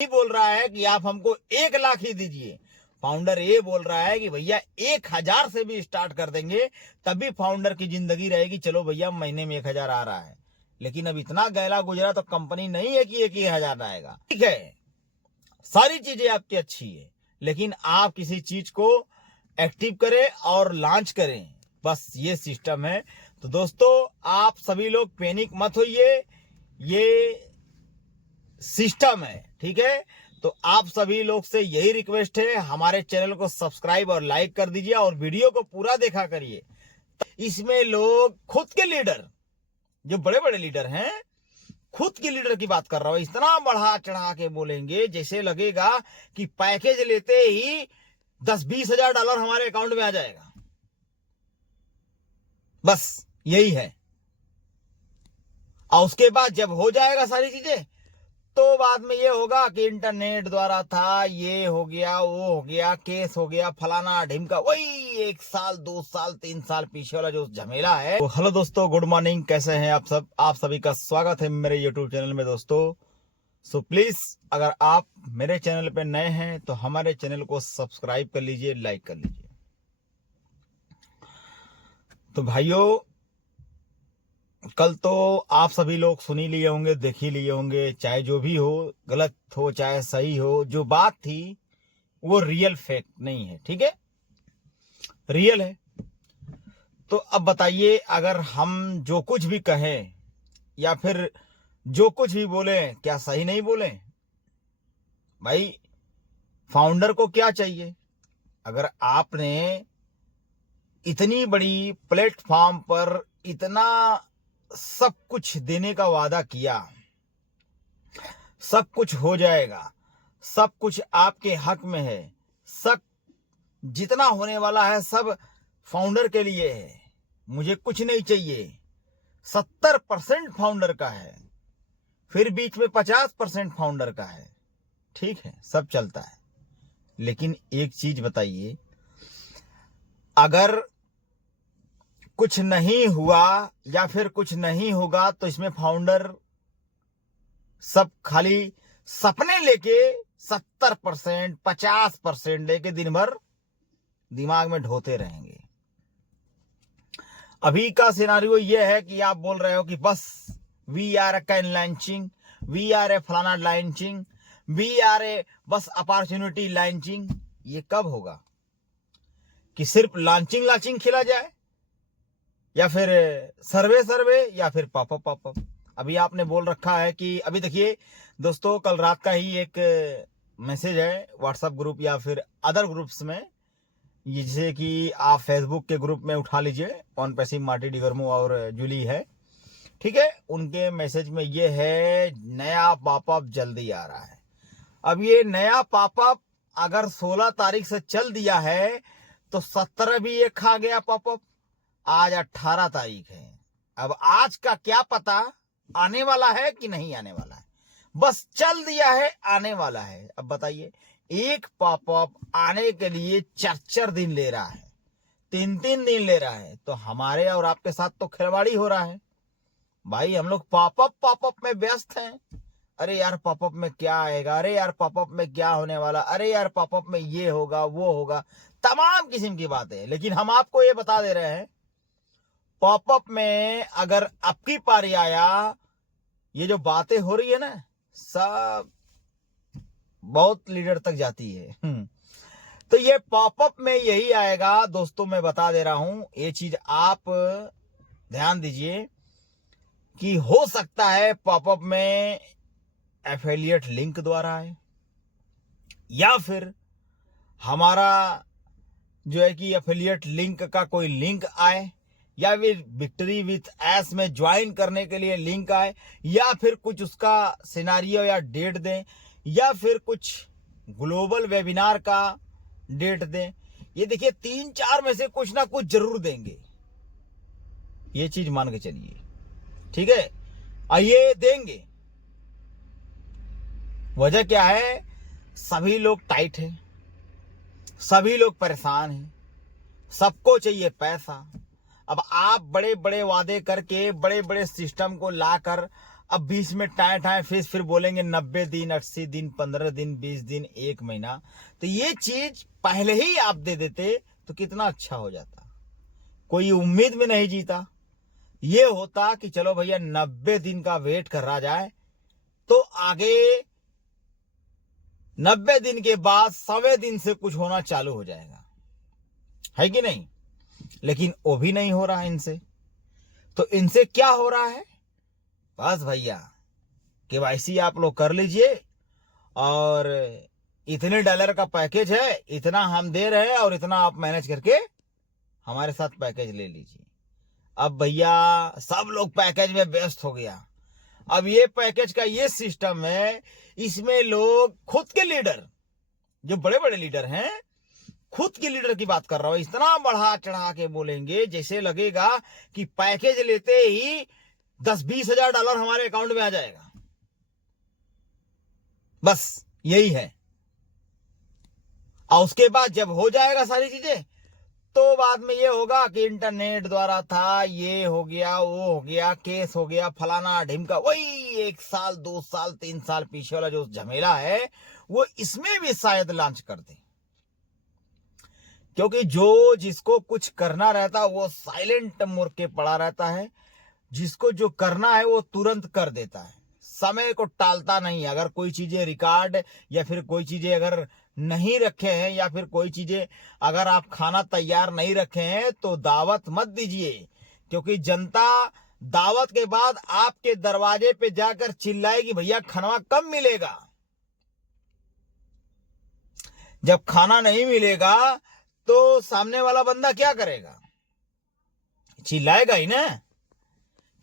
बोल रहा है कि आप हमको 1 लाख ही दीजिए। फाउंडर ये बोल रहा है कि भैया 1,000 से भी स्टार्ट कर देंगे तभी फाउंडर की जिंदगी रहेगी। चलो भैया महीने में 1,000 आ रहा है, लेकिन अब इतना गैला गुजरा तो कंपनी नहीं है कि 1,000 आएगा। ठीक है, सारी चीजें आपकी अच्छी है, लेकिन आप किसी चीज को एक्टिव करें और लॉन्च करें, बस ये सिस्टम है। तो दोस्तों आप सभी लोग पैनिक मत होइए, ये सिस्टम है। ठीक है, तो आप सभी लोग से यही रिक्वेस्ट है, हमारे चैनल को सब्सक्राइब और लाइक कर दीजिए और वीडियो को पूरा देखा करिए। इसमें लोग खुद के लीडर, जो बड़े बड़े लीडर हैं, खुद की लीडर की बात कर रहा हूं, इतना बढ़ा चढ़ा के बोलेंगे जैसे लगेगा कि पैकेज लेते ही 10-20 हजार डॉलर हमारे अकाउंट में आ जाएगा। बस यही है। और उसके बाद जब हो जाएगा सारी चीजें, तो बाद में ये होगा कि इंटरनेट द्वारा था, ये हो गया, वो हो गया, केस हो गया, फलाना ढिमका, वही 1 साल 2 साल 3 साल पीछे वाला जो झमेला है। तो हेलो दोस्तों, गुड मॉर्निंग, कैसे हैं आप सब? आप सभी का स्वागत है मेरे यूट्यूब चैनल में दोस्तों। सो प्लीज अगर आप मेरे चैनल पे नए हैं तो हमारे चैनल को सब्सक्राइब कर लीजिए, लाइक कर लीजिए। तो भाइयों, कल तो आप सभी लोग सुन ही लिए होंगे, देख ही लिए होंगे, चाहे जो भी हो, गलत हो चाहे सही हो, जो बात थी वो रियल फेक नहीं है। ठीक है, रियल है। तो अब बताइए, अगर हम जो कुछ भी कहें या फिर जो कुछ भी बोले, क्या सही नहीं बोले? भाई फाउंडर को क्या चाहिए? अगर आपने इतनी बड़ी प्लेटफॉर्म पर इतना सब कुछ देने का वादा किया, सब कुछ हो जाएगा, सब कुछ आपके हक में है, सब जितना होने वाला है सब फाउंडर के लिए है, मुझे कुछ नहीं चाहिए, 70% फाउंडर का है, फिर बीच में 50% फाउंडर का है। ठीक है, सब चलता है, लेकिन एक चीज बताइए, अगर कुछ नहीं हुआ या फिर कुछ नहीं होगा तो इसमें फाउंडर सब खाली सपने लेके 70% 50% लेके दिन भर दिमाग में ढोते रहेंगे। अभी का सिनारियो ये है कि आप बोल रहे हो कि बस we are a can launching, we are a फलाना लॉन्चिंग, वी आर ए बस अपॉर्चुनिटी लॉन्चिंग। ये कब होगा? कि सिर्फ लॉन्चिंग खिला जाए, या फिर सर्वे या फिर पॉपअप। अभी आपने बोल रखा है कि अभी देखिए दोस्तों, कल रात का ही एक मैसेज है व्हाट्सएप ग्रुप या फिर अदर ग्रुप्स में, जैसे कि आप फेसबुक के ग्रुप में उठा लीजिए, पॉन पैसिव मार्टी डिगर्मो और जूली है। ठीक है, उनके मैसेज में ये है, नया पॉपअप जल्दी आ रहा है। अब ये नया पॉपअप अगर 16 तारीख से चल दिया है तो 17 भी एक खा गया पॉपअप, आज 18 तारीख है। अब आज का क्या पता आने वाला है कि नहीं आने वाला है, बस चल दिया है, आने वाला है। अब बताइए, एक पॉपअप आने के लिए 4-4 दिन ले रहा है, 3-3 दिन ले रहा है, तो हमारे और आपके साथ तो खिलवाड़ी हो रहा है। भाई हम लोग पॉपअप में व्यस्त हैं। अरे यार पॉपअप में क्या आएगा, अरे यार पॉपअप में क्या होने वाला, अरे यार पॉपअप में ये होगा वो होगा, तमाम किस्म की बातें। लेकिन हम आपको ये बता दे रहे हैं, पॉपअप में अगर आपकी पारी आया, ये जो बातें हो रही है ना, सब बहुत लीडर तक जाती है। तो ये पॉपअप में यही आएगा दोस्तों, मैं बता दे रहा हूं, ये चीज आप ध्यान दीजिए कि हो सकता है पॉपअप में एफिलिएट लिंक द्वारा आए, या फिर हमारा जो है कि एफिलिएट लिंक का कोई लिंक आए, या फिर विक्ट्री विथ एस में ज्वाइन करने के लिए लिंक आए, या फिर कुछ उसका सिनारियो या डेट दें, या फिर कुछ ग्लोबल वेबिनार का डेट दें। ये देखिए 3-4 में से कुछ ना कुछ जरूर देंगे, ये चीज मान के चलिए। ठीक है, आइए देंगे। वजह क्या है? सभी लोग टाइट हैं, सभी लोग परेशान हैं, सबको चाहिए पैसा। अब आप बड़े बड़े वादे करके, बड़े बड़े सिस्टम को लाकर अब बीच में टाइम टाइम फिर बोलेंगे 90 दिन, 80 दिन, 15 दिन, 20 दिन, 1 महीना। तो ये चीज पहले ही आप दे देते तो कितना अच्छा हो जाता। कोई उम्मीद में नहीं जीता। ये होता कि चलो भैया 90 दिन का वेट करा जाए, तो आगे 90 दिन के बाद 100वें दिन से कुछ होना चालू हो जाएगा, है कि नहीं। लेकिन वो भी नहीं हो रहा इनसे। तो इनसे क्या हो रहा है, बस भैया केवाईसी आप लोग कर लीजिए और इतने डॉलर का पैकेज है, इतना हम दे रहे हैं और इतना आप मैनेज करके हमारे साथ पैकेज ले लीजिए। अब भैया सब लोग पैकेज में व्यस्त हो गया। अब ये पैकेज का ये सिस्टम है, इसमें लोग खुद के लीडर, जो बड़े बड़े लीडर हैं, खुद के लीडर की बात कर रहा हूं, इतना बढ़ा चढ़ा के बोलेंगे जैसे लगेगा कि पैकेज लेते ही 10-20 हजार डॉलर हमारे अकाउंट में आ जाएगा। बस यही है। और उसके बाद जब हो जाएगा सारी चीजें, तो बाद में ये होगा कि इंटरनेट द्वारा था, ये हो गया, वो हो गया, केस हो गया, फलाना ढिमका, वही 1 साल 2 साल 3 साल पीछे वाला जो झमेला है वो इसमें भी शायद लॉन्च कर दे। क्योंकि जो जिसको कुछ करना रहता है वो साइलेंट मोड के पड़ा रहता है, जिसको जो करना है वो तुरंत कर देता है, समय को टालता नहीं। अगर कोई चीजें रिकॉर्ड या फिर कोई चीजें अगर नहीं रखे हैं, या फिर कोई चीजें अगर आप खाना तैयार नहीं रखे हैं, तो दावत मत दीजिए। क्योंकि जनता दावत के बाद आपके दरवाजे पे जाकर चिल्लाएगी, भैया खाना कब मिलेगा। जब खाना नहीं मिलेगा तो सामने वाला बंदा क्या करेगा, चिल्लाएगा ही ना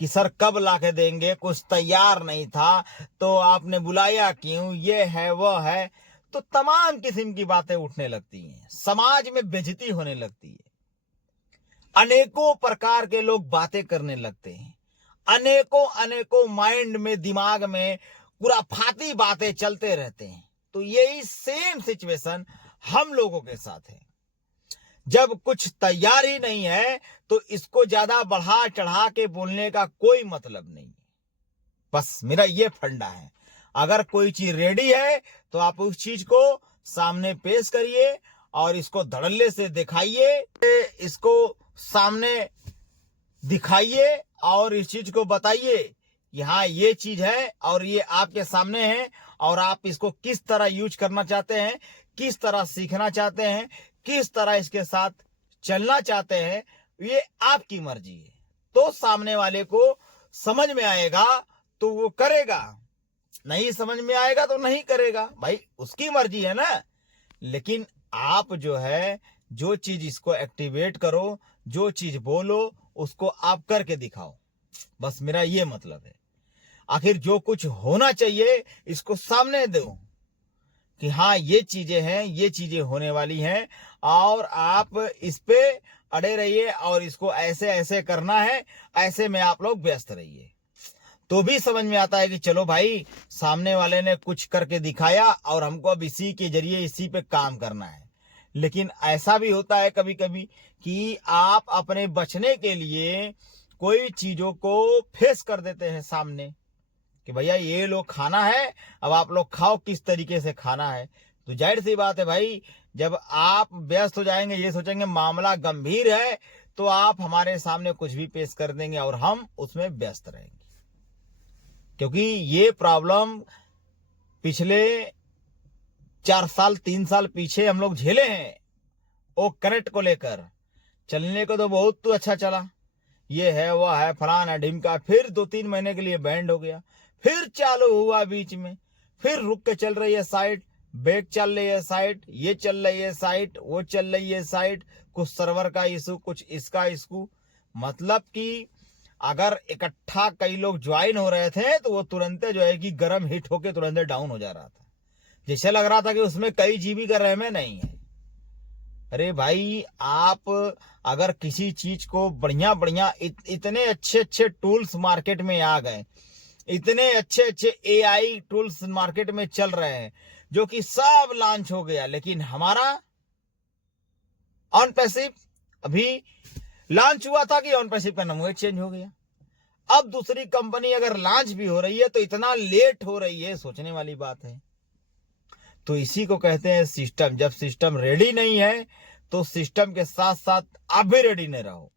कि सर कब लाके देंगे, कुछ तैयार नहीं था तो आपने बुलाया क्यों, ये है वो है। तो तमाम किस्म की बातें उठने लगती हैं, समाज में बेइज्जती होने लगती है, अनेकों प्रकार के लोग बातें करने लगते हैं, अनेकों माइंड में, दिमाग में खुराफाती बातें चलते रहते हैं। तो यही सेम सिचुएशन हम लोगों के साथ है। जब कुछ तैयार ही नहीं है तो इसको ज्यादा बढ़ा चढ़ा के बोलने का कोई मतलब नहीं है। बस मेरा ये फंडा है, अगर कोई चीज रेडी है तो आप उस चीज को सामने पेश करिए और इसको धड़ल्ले से दिखाइए, इसको सामने दिखाइए और इस चीज को बताइए कि हाँ ये चीज है और ये आपके सामने है, और आप इसको किस तरह यूज करना चाहते हैं, किस तरह सीखना चाहते हैं, किस तरह इसके साथ चलना चाहते हैं, ये आपकी मर्जी है। तो सामने वाले को समझ में आएगा तो वो करेगा, नहीं समझ में आएगा तो नहीं करेगा, भाई उसकी मर्जी है ना। लेकिन आप जो है, जो चीज इसको एक्टिवेट करो, जो चीज बोलो उसको आप करके दिखाओ। बस मेरा ये मतलब है। आखिर जो कुछ होना चाहिए इसको सामने दो कि हाँ ये चीजें हैं, ये चीजें होने वाली हैं, और आप इस पे अड़े रहिए और इसको ऐसे ऐसे करना है, ऐसे में आप लोग व्यस्त रहिए। तो भी समझ में आता है कि चलो भाई सामने वाले ने कुछ करके दिखाया और हमको अब इसी के जरिए इसी पे काम करना है। लेकिन ऐसा भी होता है कभी कभी कि आप अपने बचने के लिए कोई चीजों को फेस कर देते हैं सामने कि भैया ये लोग खाना है, अब आप लोग खाओ किस तरीके से खाना है। तो जाहिर सी बात है भाई, जब आप व्यस्त हो जाएंगे, ये सोचेंगे मामला गंभीर है, तो आप हमारे सामने कुछ भी पेश कर देंगे और हम उसमें व्यस्त रहेंगे। क्योंकि ये प्रॉब्लम पिछले 4 साल 3 साल पीछे हम लोग झेले हैं। वो करेक्ट को लेकर चलने को तो बहुत अच्छा चला, ये है वो है फलाना ढिमका, फिर 2-3 महीने के लिए बैंड हो गया, फिर चालू हुआ बीच में, फिर रुक के चल रही है साइट, बैक चल रही है साइट, ये चल रही है साइट, वो चल रही है साइट, कुछ सर्वर का इशू, कुछ इसका इशू। मतलब कि अगर इकट्ठा कई लोग ज्वाइन हो रहे थे तो वो तुरंत जो है कि गर्म हिट होके तुरंत डाउन हो जा रहा था, जैसे लग रहा था कि उसमें कई जीबी का रैम नहीं है। अरे भाई आप अगर किसी चीज को बढ़िया इतने अच्छे टूल्स मार्केट में आ गए, इतने अच्छे एआई टूल्स मार्केट में चल रहे हैं जो कि सब लॉन्च हो गया, लेकिन हमारा ऑन पैसिव अभी लॉन्च हुआ था कि ऑन पैसिव का नंबर चेंज हो गया। अब दूसरी कंपनी अगर लॉन्च भी हो रही है तो इतना लेट हो रही है, सोचने वाली बात है। तो इसी को कहते हैं सिस्टम। जब सिस्टम रेडी नहीं है तो सिस्टम के साथ साथ आप भी रेडी नहीं रहो।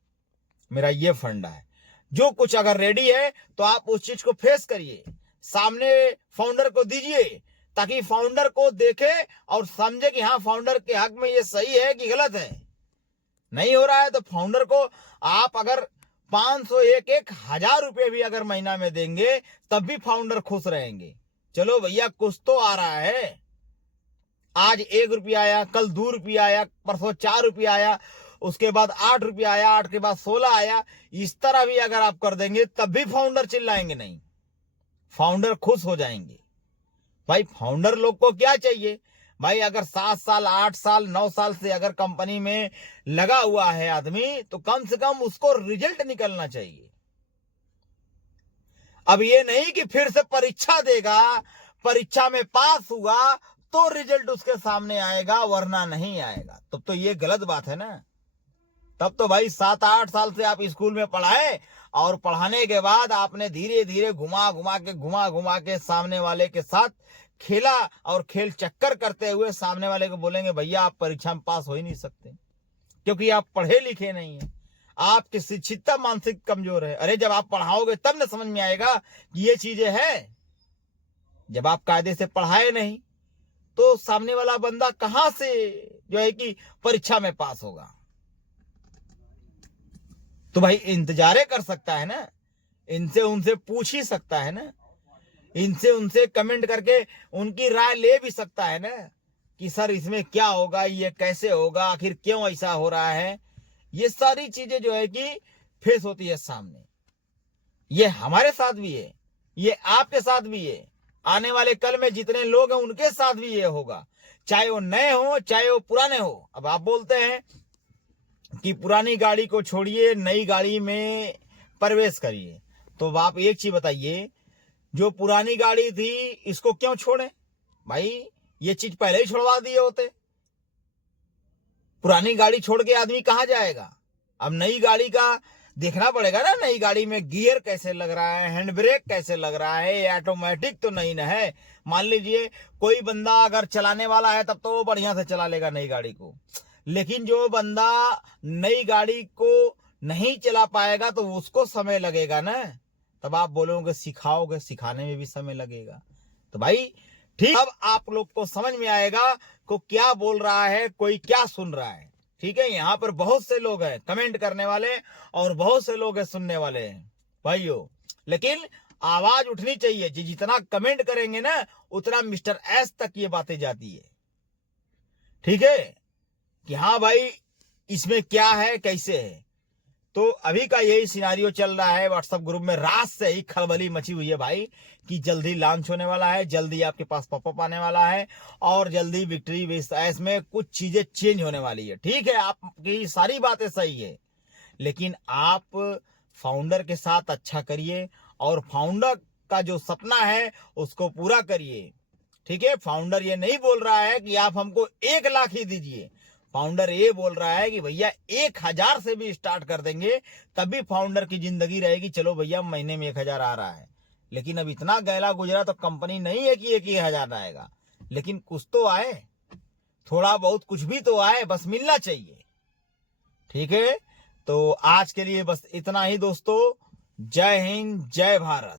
मेरा ये फंडा है। जो कुछ अगर रेडी है तो आप उस चीज को फेस करिए, सामने फाउंडर को दीजिए, ताकि फाउंडर को देखे और समझे कि हाँ, फाउंडर के हक में ये सही है कि गलत है। नहीं हो रहा है तो फाउंडर को आप अगर 500, 1000 रुपये भी अगर महीना में देंगे तब भी फाउंडर खुश रहेंगे। चलो भैया, कुछ तो आ रहा है। आज 1 रुपया आया, कल 2 रुपया आया, परसों 4 रुपया आया, उसके बाद 8 रुपया आया, 8 के बाद 16 आया। इस तरह भी अगर आप कर देंगे तब भी फाउंडर चिल्लाएंगे नहीं, फाउंडर खुश हो जाएंगे। भाई फाउंडर लोग को क्या चाहिए भाई? अगर 7 साल, 8 साल, 9 साल से अगर कंपनी में लगा हुआ है आदमी, तो कम से कम उसको रिजल्ट निकलना चाहिए। अब ये नहीं कि फिर से परीक्षा देगा, परीक्षा में पास हुआ तो रिजल्ट उसके सामने आएगा, वरना नहीं आएगा। तब तो ये गलत बात है ना। तब तो भाई 7-8 साल से आप स्कूल में पढ़ाए और पढ़ाने के बाद आपने धीरे धीरे घुमा घुमा के सामने वाले के साथ खेला, और खेल चक्कर करते हुए सामने वाले को बोलेंगे भैया आप परीक्षा में पास हो ही नहीं सकते, क्योंकि आप पढ़े लिखे नहीं है, आपकी शिक्षितता मानसिक कमजोर है। अरे जब आप पढ़ाओगे तब न समझ में आएगा कि ये चीजें है। जब आप कायदे से पढ़ाए नहीं तो सामने वाला बंदा कहां से जो है कि परीक्षा में पास होगा? तो भाई इंतजारे कर सकता है ना, इनसे उनसे पूछ ही सकता है ना, इनसे उनसे कमेंट करके उनकी राय ले भी सकता है ना कि सर इसमें क्या होगा, ये कैसे होगा, आखिर क्यों ऐसा हो रहा है। ये सारी चीजें जो है कि फेस होती है सामने। ये हमारे साथ भी है, ये आपके साथ भी है, आने वाले कल में जितने लोग हैं उनके साथ भी ये होगा, चाहे वो नए हो चाहे वो पुराने हो। अब आप बोलते हैं कि पुरानी गाड़ी को छोड़िए, नई गाड़ी में प्रवेश करिए, तो आप एक चीज बताइए, जो पुरानी गाड़ी थी इसको क्यों छोड़े? भाई ये चीज पहले ही छोड़वा दिए होते। पुरानी गाड़ी छोड़ के आदमी कहां जाएगा? अब नई गाड़ी का देखना पड़ेगा ना, नई गाड़ी में गियर कैसे लग रहा है, हैंड ब्रेक कैसे लग रहा है, ऑटोमेटिक तो नहीं ना है। मान लीजिए कोई बंदा अगर चलाने वाला है तब तो वो बढ़िया से चला लेगा नई गाड़ी को, लेकिन जो बंदा नई गाड़ी को नहीं चला पाएगा तो उसको समय लगेगा ना। तब आप बोलोगे सिखाओगे, सिखाने में भी समय लगेगा। तो भाई ठीक, अब आप लोग को समझ में आएगा को क्या बोल रहा है, कोई क्या सुन रहा है। ठीक है, यहाँ पर बहुत से लोग हैं कमेंट करने वाले और बहुत से लोग हैं सुनने वाले हैं भाइयों, लेकिन आवाज उठनी चाहिए। जितना कमेंट करेंगे ना उतना मिस्टर एस तक ये बातें जाती है। ठीक है कि हाँ भाई इसमें क्या है, कैसे है। तो अभी का यही सिनारियो चल रहा है व्हाट्सएप ग्रुप में। रात से ही खलबली मची हुई है भाई कि जल्दी लॉन्च होने वाला है, जल्दी आपके पास पॉपअप आने वाला है, और जल्दी विक्ट्री बेस में कुछ चीजें चेंज होने वाली है। ठीक है, आपकी सारी बातें सही है, लेकिन आप फाउंडर के साथ अच्छा करिए और फाउंडर का जो सपना है उसको पूरा करिए। ठीक है, फाउंडर ये नहीं बोल रहा है कि आप हमको 1 लाख ही दीजिए। फाउंडर ये बोल रहा है कि भैया 1000 से भी स्टार्ट कर देंगे तभी फाउंडर की जिंदगी रहेगी। चलो भैया महीने में 1000 आ रहा है, लेकिन अब इतना गैला गुजरा तो कंपनी नहीं है कि 1000 आएगा, लेकिन कुछ तो आए, थोड़ा बहुत कुछ भी तो आए, बस मिलना चाहिए। ठीक है, तो आज के लिए बस इतना ही दोस्तों। जय हिंद, जय भारत।